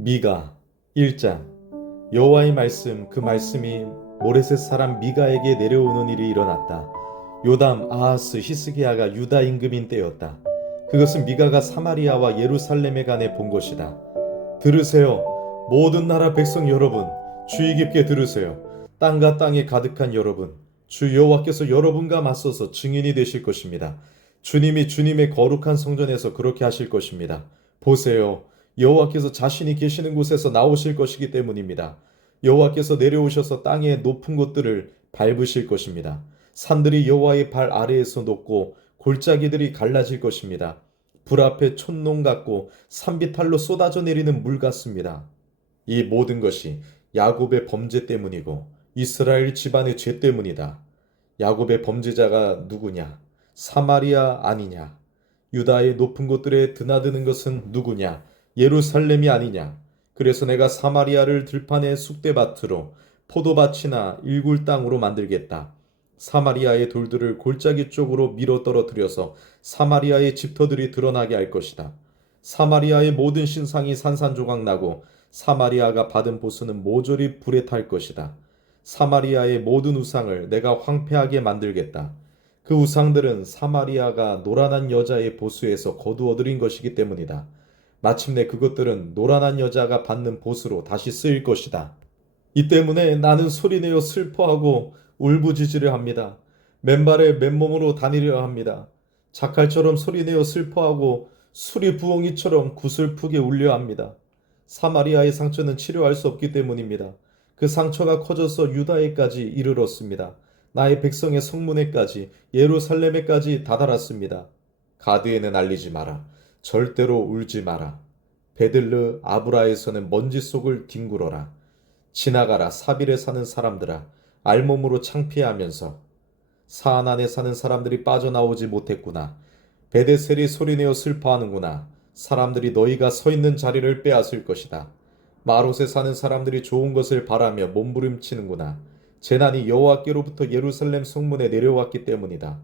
미가 1장. 여호와의 말씀, 그 말씀이 모레셋 사람 미가에게 내려오는 일이 일어났다. 요담, 아하스, 히스기야가 유다 임금인 때였다. 그것은 미가가 사마리아와 예루살렘에 관해 본 것이다. 들으세요, 모든 나라 백성 여러분, 주의 깊게 들으세요. 땅과 땅에 가득한 여러분, 주 여호와께서 여러분과 맞서서 증인이 되실 것입니다. 주님이 주님의 거룩한 성전에서 그렇게 하실 것입니다. 보세요, 여호와께서 자신이 계시는 곳에서 나오실 것이기 때문입니다. 여호와께서 내려오셔서 땅의 높은 곳들을 밟으실 것입니다. 산들이 여호와의 발 아래에서 녹고 골짜기들이 갈라질 것입니다. 불 앞에 촛농 같고 산비탈로 쏟아져 내리는 물 같습니다. 이 모든 것이 야곱의 범죄 때문이고 이스라엘 집안의 죄 때문이다. 야곱의 범죄자가 누구냐? 사마리아 아니냐? 유다의 높은 곳들에 드나드는 것은 누구냐? 예루살렘이 아니냐? 그래서 내가 사마리아를 들판의 쑥대밭으로 포도밭이나 일굴 땅으로 만들겠다. 사마리아의 돌들을 골짜기 쪽으로 밀어 떨어뜨려서 사마리아의 집터들이 드러나게 할 것이다. 사마리아의 모든 신상이 산산조각 나고 사마리아가 받은 보수는 모조리 불에 탈 것이다. 사마리아의 모든 우상을 내가 황폐하게 만들겠다. 그 우상들은 사마리아가 노란한 여자의 보수에서 거두어들인 것이기 때문이다. 마침내 그것들은 노란한 여자가 받는 보수로 다시 쓰일 것이다. 이 때문에 나는 소리내어 슬퍼하고 울부짖으려 합니다. 맨발에 맨몸으로 다니려 합니다. 자칼처럼 소리내어 슬퍼하고 수리 부엉이처럼 구슬프게 울려 합니다. 사마리아의 상처는 치료할 수 없기 때문입니다. 그 상처가 커져서 유다에까지 이르렀습니다. 나의 백성의 성문에까지 예루살렘에까지 다다랐습니다. 가드에는 알리지 마라. 절대로 울지 마라. 베들르 아브라에서는 먼지 속을 뒹굴어라. 지나가라 사빌에 사는 사람들아, 알몸으로 창피하면서. 사안안에 사는 사람들이 빠져나오지 못했구나. 베데셀이 소리내어 슬퍼하는구나. 사람들이 너희가 서 있는 자리를 빼앗을 것이다. 마롯에 사는 사람들이 좋은 것을 바라며 몸부림치는구나. 재난이 여호와께로부터 예루살렘 성문에 내려왔기 때문이다.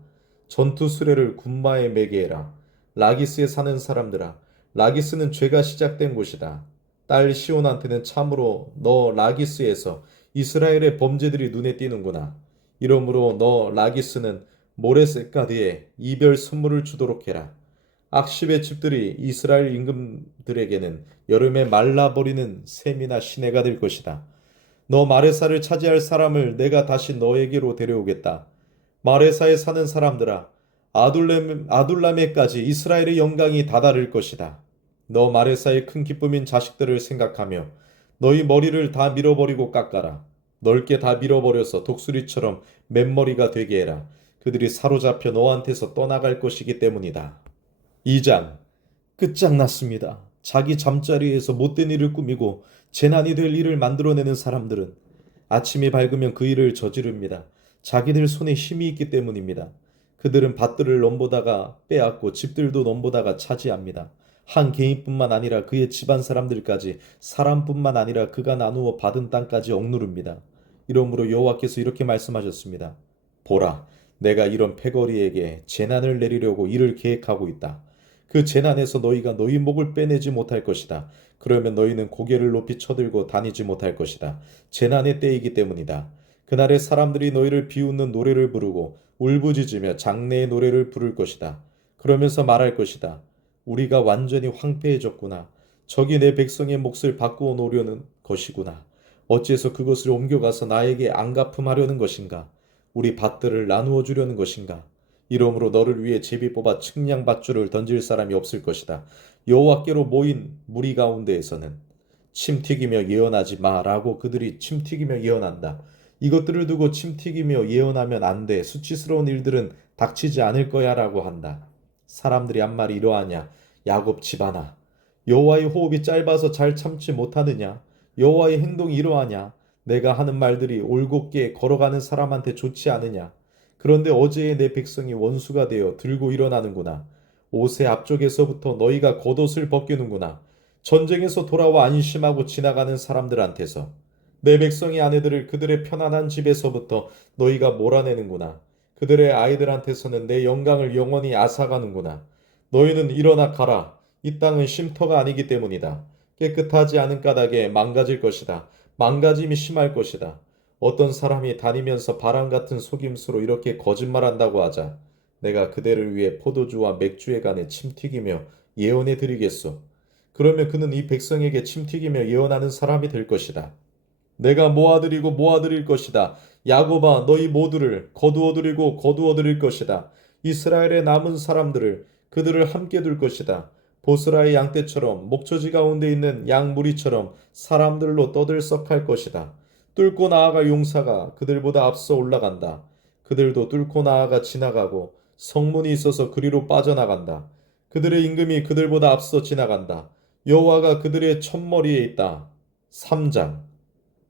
전투 수레를 군마에 매게 해라. 라기스에 사는 사람들아, 라기스는 죄가 시작된 곳이다. 딸 시온한테는 참으로 너 라기스에서 이스라엘의 범죄들이 눈에 띄는구나. 이러므로 너 라기스는 모레셋가드에 이별 선물을 주도록 해라. 악십의 집들이 이스라엘 임금들에게는 여름에 말라버리는 샘이나 시내가 될 것이다. 너 마레사를 차지할 사람을 내가 다시 너에게로 데려오겠다. 마레사에 사는 사람들아, 아둘람에까지 이스라엘의 영광이 다다를 것이다. 너 마레사의 큰 기쁨인 자식들을 생각하며 너희 머리를 다 밀어버리고 깎아라. 넓게 다 밀어버려서 독수리처럼 맨머리가 되게 해라. 그들이 사로잡혀 너한테서 떠나갈 것이기 때문이다. 2장. 끝장났습니다. 자기 잠자리에서 못된 일을 꾸미고 재난이 될 일을 만들어내는 사람들은 아침이 밝으면 그 일을 저지릅니다. 자기들 손에 힘이 있기 때문입니다. 그들은 밭들을 넘보다가 빼앗고 집들도 넘보다가 차지합니다. 한 개인뿐만 아니라 그의 집안 사람들까지, 사람뿐만 아니라 그가 나누어 받은 땅까지 억누릅니다. 이러므로 여호와께서 이렇게 말씀하셨습니다. 보라, 내가 이런 패거리에게 재난을 내리려고 일을 계획하고 있다. 그 재난에서 너희가 너희 목을 빼내지 못할 것이다. 그러면 너희는 고개를 높이 쳐들고 다니지 못할 것이다. 재난의 때이기 때문이다. 그날에 사람들이 너희를 비웃는 노래를 부르고 울부짖으며 장래의 노래를 부를 것이다. 그러면서 말할 것이다. 우리가 완전히 황폐해졌구나. 적이 내 백성의 몫을 바꾸어 놓으려는 것이구나. 어찌해서 그것을 옮겨가서 나에게 안갚음하려는 것인가? 우리 밭들을 나누어 주려는 것인가? 이러므로 너를 위해 제비 뽑아 측량 밧줄을 던질 사람이 없을 것이다. 여호와께로 모인 무리 가운데에서는 침 튀기며 예언하지 마라고 그들이 침 튀기며 예언한다. 이것들을 두고 침 튀기며 예언하면 안 돼. 수치스러운 일들은 닥치지 않을 거야라고 한다. 사람들이 한 말이 이러하냐? 야곱 집안아, 여호와의 호흡이 짧아서 잘 참지 못하느냐? 여호와의 행동이 이러하냐? 내가 하는 말들이 올곧게 걸어가는 사람한테 좋지 않으냐? 그런데 어제의 내 백성이 원수가 되어 들고 일어나는구나. 옷의 앞쪽에서부터 너희가 겉옷을 벗기는구나. 전쟁에서 돌아와 안심하고 지나가는 사람들한테서 내 백성의 아내들을 그들의 편안한 집에서부터 너희가 몰아내는구나. 그들의 아이들한테서는 내 영광을 영원히 앗아가는구나. 너희는 일어나 가라. 이 땅은 쉼터가 아니기 때문이다. 깨끗하지 않은 까닭에 망가질 것이다. 망가짐이 심할 것이다. 어떤 사람이 다니면서 바람 같은 속임수로 이렇게 거짓말한다고 하자 내가 그대를 위해 포도주와 맥주에 관해 침튀기며 예언해 드리겠소. 그러면 그는 이 백성에게 침튀기며 예언하는 사람이 될 것이다. 내가 모아드리고 모아드릴 것이다. 야곱아 너희 모두를 거두어드리고 거두어드릴 것이다. 이스라엘의 남은 사람들을 그들을 함께 둘 것이다. 보스라의 양떼처럼 목초지 가운데 있는 양무리처럼 사람들로 떠들썩할 것이다. 뚫고 나아갈 용사가 그들보다 앞서 올라간다. 그들도 뚫고 나아가 지나가고 성문이 있어서 그리로 빠져나간다. 그들의 임금이 그들보다 앞서 지나간다. 여호와가 그들의 첫머리에 있다. 3장.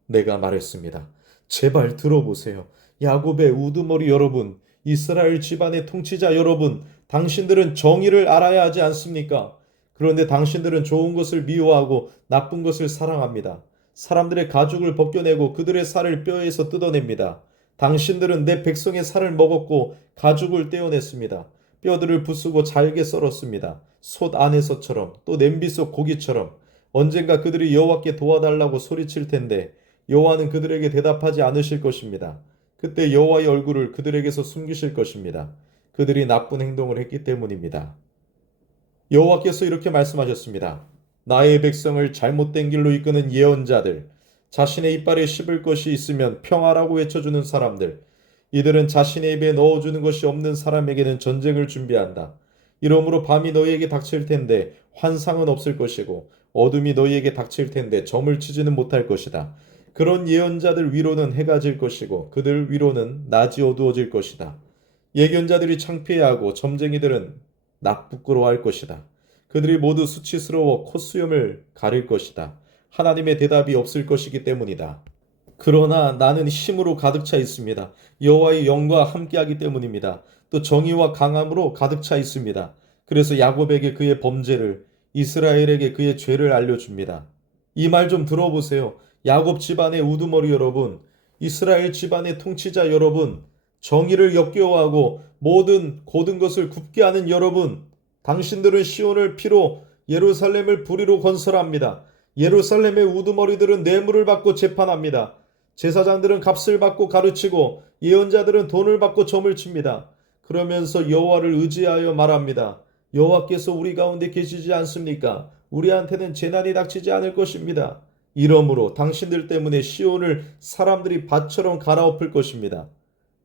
내가 말했습니다. 제발 들어보세요. 야곱의 우두머리 여러분, 이스라엘 집안의 통치자 여러분, 당신들은 정의를 알아야 하지 않습니까? 그런데 당신들은 좋은 것을 미워하고 나쁜 것을 사랑합니다. 사람들의 가죽을 벗겨내고 그들의 살을 뼈에서 뜯어냅니다. 당신들은 내 백성의 살을 먹었고 가죽을 떼어냈습니다. 뼈들을 부수고 잘게 썰었습니다. 솥 안에서처럼 또 냄비 속 고기처럼 언젠가 그들이 여호와께 도와달라고 소리칠 텐데 여호와는 그들에게 대답하지 않으실 것입니다. 그때 여호와의 얼굴을 그들에게서 숨기실 것입니다. 그들이 나쁜 행동을 했기 때문입니다. 여호와께서 이렇게 말씀하셨습니다. 나의 백성을 잘못된 길로 이끄는 예언자들, 자신의 이빨에 씹을 것이 있으면 평화라고 외쳐주는 사람들, 이들은 자신의 입에 넣어주는 것이 없는 사람에게는 전쟁을 준비한다. 이러므로 밤이 너희에게 닥칠 텐데 환상은 없을 것이고 어둠이 너희에게 닥칠 텐데 점을 치지는 못할 것이다. 그런 예언자들 위로는 해가 질 것이고 그들 위로는 낮이 어두워질 것이다. 예견자들이 창피해하고 점쟁이들은 낯부끄러워할 것이다. 그들이 모두 수치스러워 콧수염을 가릴 것이다. 하나님의 대답이 없을 것이기 때문이다. 그러나 나는 힘으로 가득 차 있습니다. 여호와의 영과 함께하기 때문입니다. 또 정의와 강함으로 가득 차 있습니다. 그래서 야곱에게 그의 범죄를, 이스라엘에게 그의 죄를 알려줍니다. 이 말 좀 들어보세요. 야곱 집안의 우두머리 여러분, 이스라엘 집안의 통치자 여러분, 정의를 역겨워하고 모든 고든 것을 굽게 하는 여러분, 당신들은 시온을 피로 예루살렘을 불의로 건설합니다. 예루살렘의 우두머리들은 뇌물을 받고 재판합니다. 제사장들은 값을 받고 가르치고 예언자들은 돈을 받고 점을 칩니다. 그러면서 여호와를 의지하여 말합니다. 여호와께서 우리 가운데 계시지 않습니까? 우리한테는 재난이 닥치지 않을 것입니다. 이러므로 당신들 때문에 시온을 사람들이 밭처럼 갈아엎을 것입니다.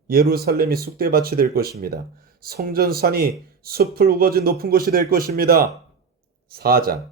예루살렘이 쑥대밭이 될 것입니다. 성전산이 숲을 우거진 높은 곳이 될 것입니다. 4장.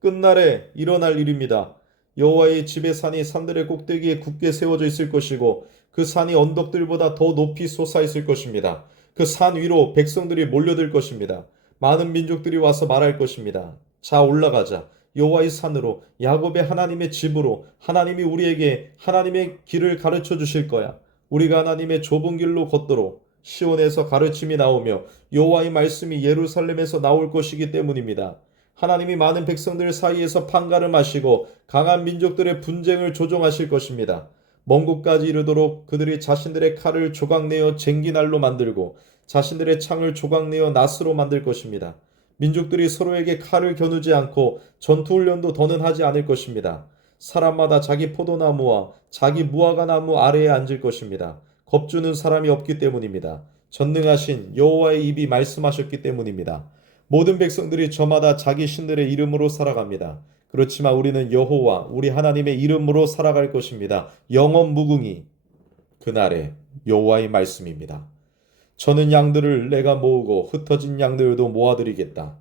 끝날에 일어날 일입니다. 여호와의 집의 산이 산들의 꼭대기에 굳게 세워져 있을 것이고 그 산이 언덕들보다 더 높이 솟아 있을 것입니다. 그 산 위로 백성들이 몰려들 것입니다. 많은 민족들이 와서 말할 것입니다. 자 올라가자. 여호와의 산으로 야곱의 하나님의 집으로 하나님이 우리에게 하나님의 길을 가르쳐 주실 거야. 우리가 하나님의 좁은 길로 걷도록 시온에서 가르침이 나오며 여호와의 말씀이 예루살렘에서 나올 것이기 때문입니다. 하나님이 많은 백성들 사이에서 판가름하시고 강한 민족들의 분쟁을 조정하실 것입니다. 먼 곳까지 이르도록 그들이 자신들의 칼을 조각내어 쟁기날로 만들고 자신들의 창을 조각내어 낫으로 만들 것입니다. 민족들이 서로에게 칼을 겨누지 않고 전투훈련도 더는 하지 않을 것입니다. 사람마다 자기 포도나무와 자기 무화과나무 아래에 앉을 것입니다. 겁주는 사람이 없기 때문입니다. 전능하신 여호와의 입이 말씀하셨기 때문입니다. 모든 백성들이 저마다 자기 신들의 이름으로 살아갑니다. 그렇지만 우리는 여호와 우리 하나님의 이름으로 살아갈 것입니다. 영원 무궁히. 그날의 여호와의 말씀입니다. 저는 양들을 내가 모으고 흩어진 양들도 모아드리겠다.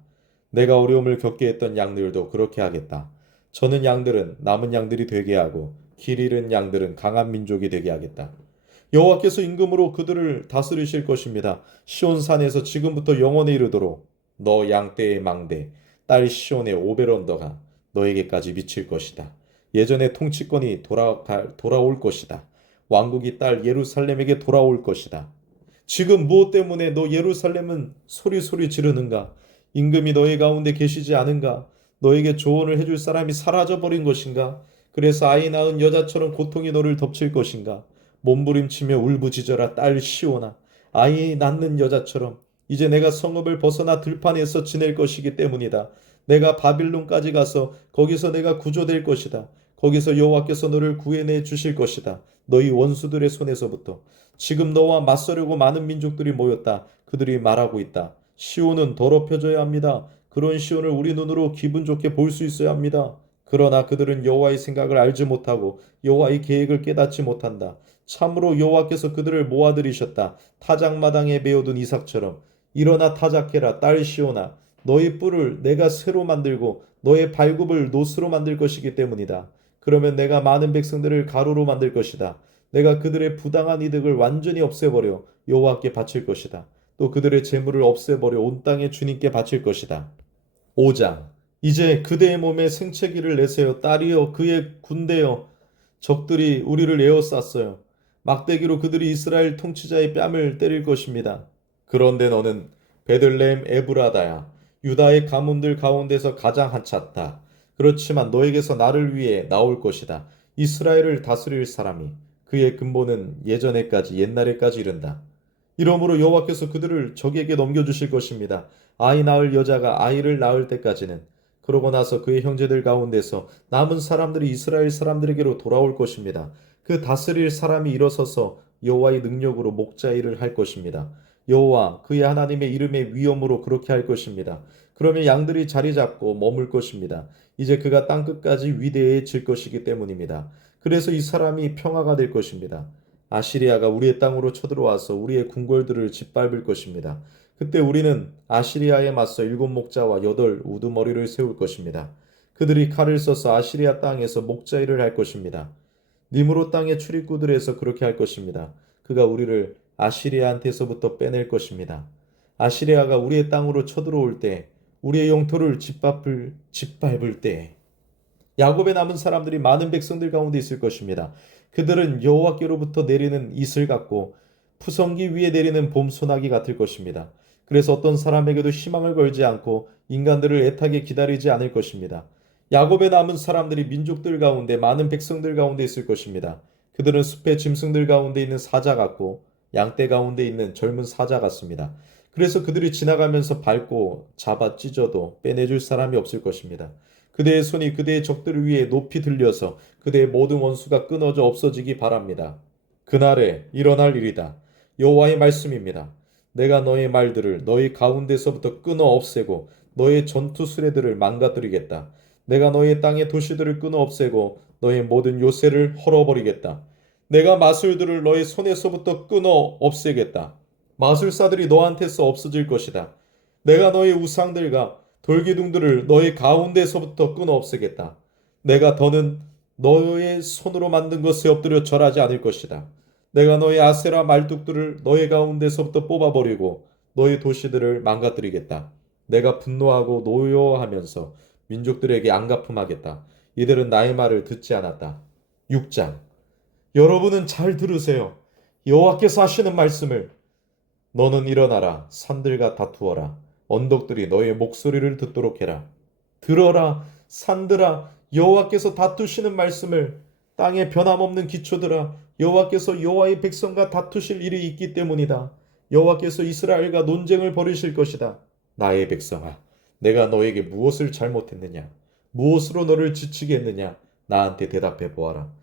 내가 어려움을 겪게 했던 양들도 그렇게 하겠다. 저는 양들은 남은 양들이 되게 하고 길 잃은 양들은 강한 민족이 되게 하겠다. 여호와께서 임금으로 그들을 다스리실 것입니다. 시온산에서 지금부터 영원에 이르도록 너 양떼의 망대 딸 시온의 오베론더가 너에게까지 미칠 것이다. 예전의 통치권이 돌아올 것이다. 왕국이 딸 예루살렘에게 돌아올 것이다. 지금 무엇 때문에 너 예루살렘은 소리소리 지르는가? 임금이 너희 가운데 계시지 않은가? 너에게 조언을 해줄 사람이 사라져버린 것인가? 그래서 아이 낳은 여자처럼 고통이 너를 덮칠 것인가? 몸부림치며 울부짖어라 딸 시온아. 아이 낳는 여자처럼 이제 내가 성읍을 벗어나 들판에서 지낼 것이기 때문이다. 내가 바빌론까지 가서 거기서 내가 구조될 것이다. 거기서 여호와께서 너를 구해내 주실 것이다. 너희 원수들의 손에서부터. 지금 너와 맞서려고 많은 민족들이 모였다. 그들이 말하고 있다. 시온은 더럽혀져야 합니다. 그런 시온을 우리 눈으로 기분 좋게 볼 수 있어야 합니다. 그러나 그들은 여호와의 생각을 알지 못하고 여호와의 계획을 깨닫지 못한다. 참으로 여호와께서 그들을 모아들이셨다. 타작마당에 메어둔 이삭처럼. 일어나 타작해라 딸 시온아. 너희 뿔을 내가 새로 만들고 너의 발굽을 노스로 만들 것이기 때문이다. 그러면 내가 많은 백성들을 가루로 만들 것이다. 내가 그들의 부당한 이득을 완전히 없애버려 여호와께 바칠 것이다. 또 그들의 재물을 없애버려 온 땅의 주님께 바칠 것이다. 5장. 이제 그대의 몸에 생채기를 내세요. 딸이여 그의 군대여 적들이 우리를 에워쌌어요. 막대기로 그들이 이스라엘 통치자의 뺨을 때릴 것입니다. 그런데 너는 베들레헴 에브라다야 유다의 가문들 가운데서 가장 한찼다. 그렇지만 너에게서 나를 위해 나올 것이다. 이스라엘을 다스릴 사람이 그의 근본은 예전에까지 옛날에까지 이른다. 이러므로 여호와께서 그들을 적에게 넘겨주실 것입니다. 아이 낳을 여자가 아이를 낳을 때까지는. 그러고 나서 그의 형제들 가운데서 남은 사람들이 이스라엘 사람들에게로 돌아올 것입니다. 그 다스릴 사람이 일어서서 여호와의 능력으로 목자 일을 할 것입니다. 여호와 그의 하나님의 이름의 위엄으로 그렇게 할 것입니다. 그러면 양들이 자리 잡고 머물 것입니다. 이제 그가 땅 끝까지 위대해질 것이기 때문입니다. 그래서 이 사람이 평화가 될 것입니다. 아시리아가 우리의 땅으로 쳐들어와서 우리의 궁궐들을 짓밟을 것입니다. 그때 우리는 아시리아에 맞서 7목자와 8 우두머리를 세울 것입니다. 그들이 칼을 써서 아시리아 땅에서 목자일을 할 것입니다. 니므롯 땅의 출입구들에서 그렇게 할 것입니다. 그가 우리를 아시리아한테서부터 빼낼 것입니다. 아시리아가 우리의 땅으로 쳐들어올 때 우리의 영토를 짓밟을 때 야곱에 남은 사람들이 많은 백성들 가운데 있을 것입니다. 그들은 여호와께로부터 내리는 이슬 같고 푸성기 위에 내리는 봄 소나기 같을 것입니다. 그래서 어떤 사람에게도 희망을 걸지 않고 인간들을 애타게 기다리지 않을 것입니다. 야곱에 남은 사람들이 민족들 가운데 많은 백성들 가운데 있을 것입니다. 그들은 숲의 짐승들 가운데 있는 사자 같고 양떼 가운데 있는 젊은 사자 같습니다. 그래서 그들이 지나가면서 밟고 잡아 찢어도 빼내줄 사람이 없을 것입니다. 그대의 손이 그대의 적들을 위해 높이 들려서 그대의 모든 원수가 끊어져 없어지기 바랍니다. 그날에 일어날 일이다. 여호와의 말씀입니다. 내가 너의 말들을 너희 가운데서부터 끊어 없애고 너의 전투 수레들을 망가뜨리겠다. 내가 너의 땅의 도시들을 끊어 없애고 너의 모든 요새를 헐어버리겠다. 내가 마술들을 너의 손에서부터 끊어 없애겠다. 마술사들이 너한테서 없어질 것이다. 내가 너의 우상들과 돌기둥들을 너의 가운데서부터 끊어 없애겠다. 내가 더는 너의 손으로 만든 것에 엎드려 절하지 않을 것이다. 내가 너의 아세라 말뚝들을 너의 가운데서부터 뽑아버리고 너의 도시들을 망가뜨리겠다. 내가 분노하고 노여워하면서 민족들에게 안갚음하겠다. 이들은 나의 말을 듣지 않았다. 6장. 여러분은 잘 들으세요. 여호와께서 하시는 말씀을. 너는 일어나라. 산들과 다투어라. 언덕들이 너의 목소리를 듣도록 해라. 들어라. 산들아. 여호와께서 다투시는 말씀을. 땅에 변함없는 기초들아. 여호와께서 여호와의 백성과 다투실 일이 있기 때문이다. 여호와께서 이스라엘과 논쟁을 벌이실 것이다. 나의 백성아. 내가 너에게 무엇을 잘못했느냐? 무엇으로 너를 지치게 했느냐? 나한테 대답해 보아라.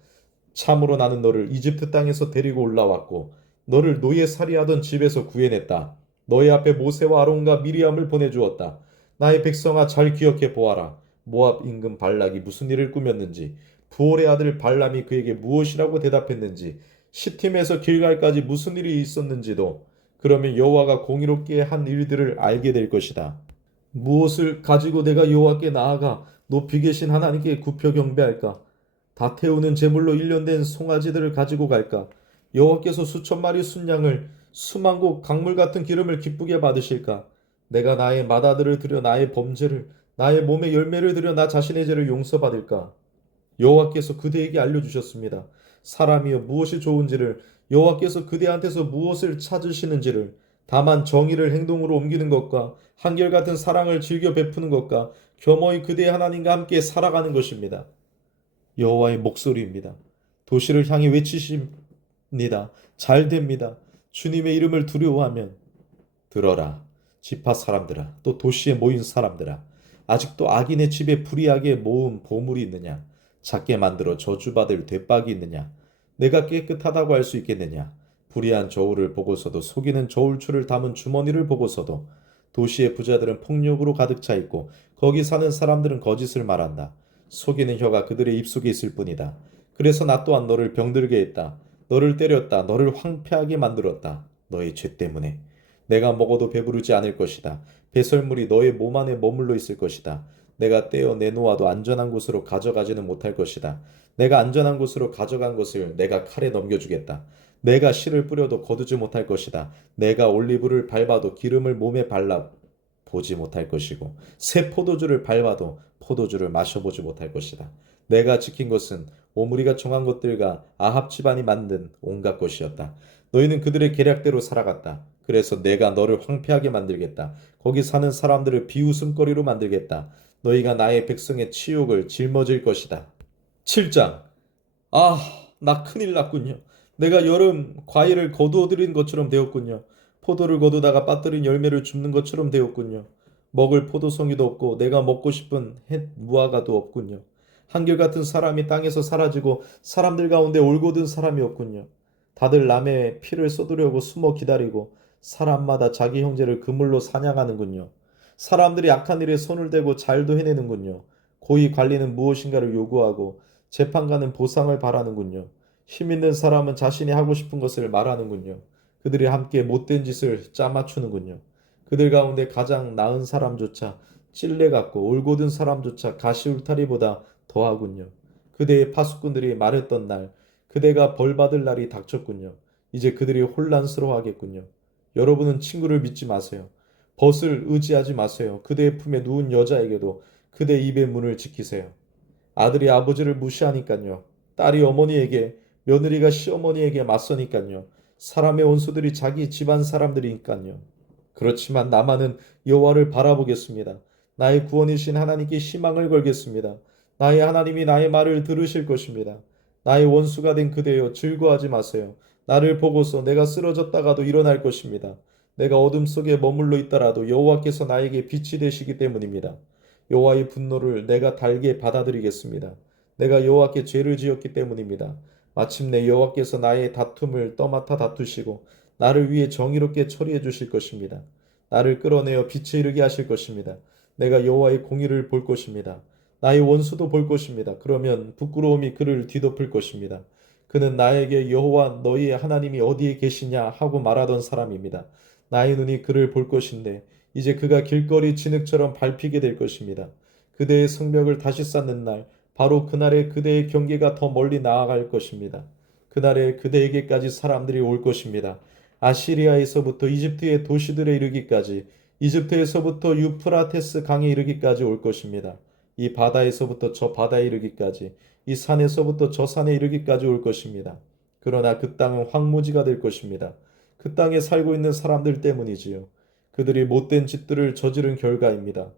참으로 나는 너를 이집트 땅에서 데리고 올라왔고 너를 노예살이하던 집에서 구해냈다. 너희 앞에 모세와 아론과 미리암을 보내주었다. 나의 백성아 잘 기억해 보아라. 모압 임금 발락이 무슨 일을 꾸몄는지, 부올의 아들 발람이 그에게 무엇이라고 대답했는지, 시팀에서 길갈까지 무슨 일이 있었는지도. 그러면 여호와가 공의롭게 한 일들을 알게 될 것이다. 무엇을 가지고 내가 여호와께 나아가 높이 계신 하나님께 굽혀 경배할까? 다 태우는 제물로 일련된 송아지들을 가지고 갈까? 여호와께서 수천 마리 순양을 수만 곡 강물 같은 기름을 기쁘게 받으실까? 내가 나의 맏아들을 드려 나의 범죄를 나의 몸의 열매를 드려 나 자신의 죄를 용서받을까? 여호와께서 그대에게 알려주셨습니다. 사람이여 무엇이 좋은지를 여호와께서 그대한테서 무엇을 찾으시는지를 다만 정의를 행동으로 옮기는 것과 한결같은 사랑을 즐겨 베푸는 것과 겸허히 그대의 하나님과 함께 살아가는 것입니다. 여호와의 목소리입니다. 도시를 향해 외치십니다. 잘 됩니다. 주님의 이름을 두려워하면 들어라. 지파 사람들아 또 도시에 모인 사람들아 아직도 악인의 집에 불이하게 모은 보물이 있느냐? 작게 만들어 저주받을 되박이 있느냐? 내가 깨끗하다고 할 수 있겠느냐? 불의한 저울을 보고서도 속이는 저울추를 담은 주머니를 보고서도 도시의 부자들은 폭력으로 가득 차 있고 거기 사는 사람들은 거짓을 말한다. 속이는 혀가 그들의 입속에 있을 뿐이다. 그래서 나 또한 너를 병들게 했다. 너를 때렸다. 너를 황폐하게 만들었다. 너의 죄 때문에. 내가 먹어도 배부르지 않을 것이다. 배설물이 너의 몸 안에 머물러 있을 것이다. 내가 떼어 내놓아도 안전한 곳으로 가져가지는 못할 것이다. 내가 안전한 곳으로 가져간 것을 내가 칼에 넘겨주겠다. 내가 씨를 뿌려도 거두지 못할 것이다. 내가 올리브를 밟아도 기름을 몸에 발라 보지 못할 것이고 새 포도주를 밟아도 포도주를 마셔보지 못할 것이다. 내가 지킨 것은 오므리가 정한 것들과 아합 집안이 만든 온갖 것이었다. 너희는 그들의 계략대로 살아갔다. 그래서 내가 너를 황폐하게 만들겠다. 거기 사는 사람들을 비웃음거리로 만들겠다. 너희가 나의 백성의 치욕을 짊어질 것이다. 7장. 아, 나 큰일 났군요. 내가 여름 과일을 거두어들인 것처럼 되었군요. 포도를 거두다가 빠뜨린 열매를 줍는 것처럼 되었군요. 먹을 포도송이도 없고 내가 먹고 싶은 햇 무화과도 없군요. 한결같은 사람이 땅에서 사라지고 사람들 가운데 올곧은 사람이 없군요. 다들 남의 피를 쏟으려고 숨어 기다리고 사람마다 자기 형제를 그물로 사냥하는군요. 사람들이 악한 일에 손을 대고 잘도 해내는군요. 고위 관리는 무엇인가를 요구하고 재판관은 보상을 바라는군요. 힘 있는 사람은 자신이 하고 싶은 것을 말하는군요. 그들이 함께 못된 짓을 짜맞추는군요. 그들 가운데 가장 나은 사람조차 찔레 같고 올곧은 사람조차 가시울타리보다 더하군요. 그대의 파수꾼들이 말했던 날, 그대가 벌받을 날이 닥쳤군요. 이제 그들이 혼란스러워하겠군요. 여러분은 친구를 믿지 마세요. 벗을 의지하지 마세요. 그대의 품에 누운 여자에게도 그대 입의 문을 지키세요. 아들이 아버지를 무시하니까요. 딸이 어머니에게, 며느리가 시어머니에게 맞서니까요. 사람의 원수들이 자기 집안 사람들이니까요. 그렇지만 나만은 여호와를 바라보겠습니다. 나의 구원이신 하나님께 희망을 걸겠습니다. 나의 하나님이 나의 말을 들으실 것입니다. 나의 원수가 된 그대여 즐거워하지 마세요. 나를 보고서 내가 쓰러졌다가도 일어날 것입니다. 내가 어둠 속에 머물러 있더라도 여호와께서 나에게 빛이 되시기 때문입니다. 여호와의 분노를 내가 달게 받아들이겠습니다. 내가 여호와께 죄를 지었기 때문입니다. 마침내 여호와께서 나의 다툼을 떠맡아 다투시고 나를 위해 정의롭게 처리해 주실 것입니다. 나를 끌어내어 빛에 이르게 하실 것입니다. 내가 여호와의 공의를 볼 것입니다. 나의 원수도 볼 것입니다. 그러면 부끄러움이 그를 뒤덮을 것입니다. 그는 나에게 여호와 너희의 하나님이 어디에 계시냐 하고 말하던 사람입니다. 나의 눈이 그를 볼 것인데 이제 그가 길거리 진흙처럼 밟히게 될 것입니다. 그대의 성벽을 다시 쌓는 날, 바로 그날에 그대의 경계가 더 멀리 나아갈 것입니다. 그날에 그대에게까지 사람들이 올 것입니다. 아시리아에서부터 이집트의 도시들에 이르기까지, 이집트에서부터 유프라테스 강에 이르기까지 올 것입니다. 이 바다에서부터 저 바다에 이르기까지, 이 산에서부터 저 산에 이르기까지 올 것입니다. 그러나 그 땅은 황무지가 될 것입니다. 그 땅에 살고 있는 사람들 때문이지요. 그들이 못된 짓들을 저지른 결과입니다.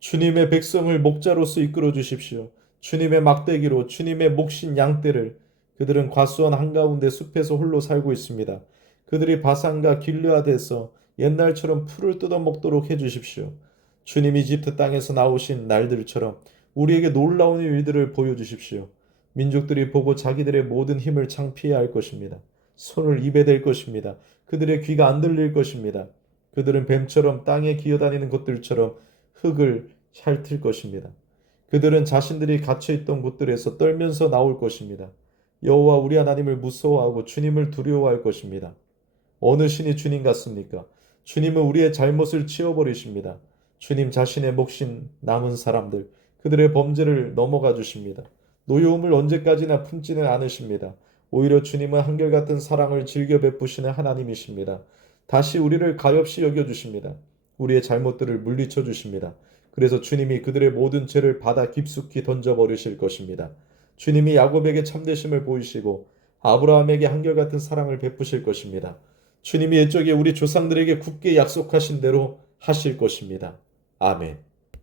주님의 백성을 목자로서 이끌어 주십시오. 주님의 막대기로 주님의 목신 양떼를. 그들은 과수원 한가운데 숲에서 홀로 살고 있습니다. 그들이 바산과 길르앗에서 옛날처럼 풀을 뜯어 먹도록 해주십시오. 주님 이집트 땅에서 나오신 날들처럼 우리에게 놀라운 일들을 보여주십시오. 민족들이 보고 자기들의 모든 힘을 창피해야 할 것입니다. 손을 입에 댈 것입니다. 그들의 귀가 안 들릴 것입니다. 그들은 뱀처럼 땅에 기어다니는 것들처럼 흙을 핥을 것입니다. 그들은 자신들이 갇혀있던 곳들에서 떨면서 나올 것입니다. 여호와 우리 하나님을 무서워하고 주님을 두려워할 것입니다. 어느 신이 주님 같습니까? 주님은 우리의 잘못을 치워버리십니다. 주님 자신의 몫인 남은 사람들, 그들의 범죄를 넘어가 주십니다. 노여움을 언제까지나 품지는 않으십니다. 오히려 주님은 한결같은 사랑을 즐겨 베푸시는 하나님이십니다. 다시 우리를 가엾이 여겨주십니다. 우리의 잘못들을 물리쳐 주십니다. 그래서 주님이 그들의 모든 죄를 바다 깊숙이 던져버리실 것입니다. 주님이 야곱에게 참되심을 보이시고 아브라함에게 한결같은 사랑을 베푸실 것입니다. 주님이 옛적에 우리 조상들에게 굳게 약속하신 대로 하실 것입니다. 아멘.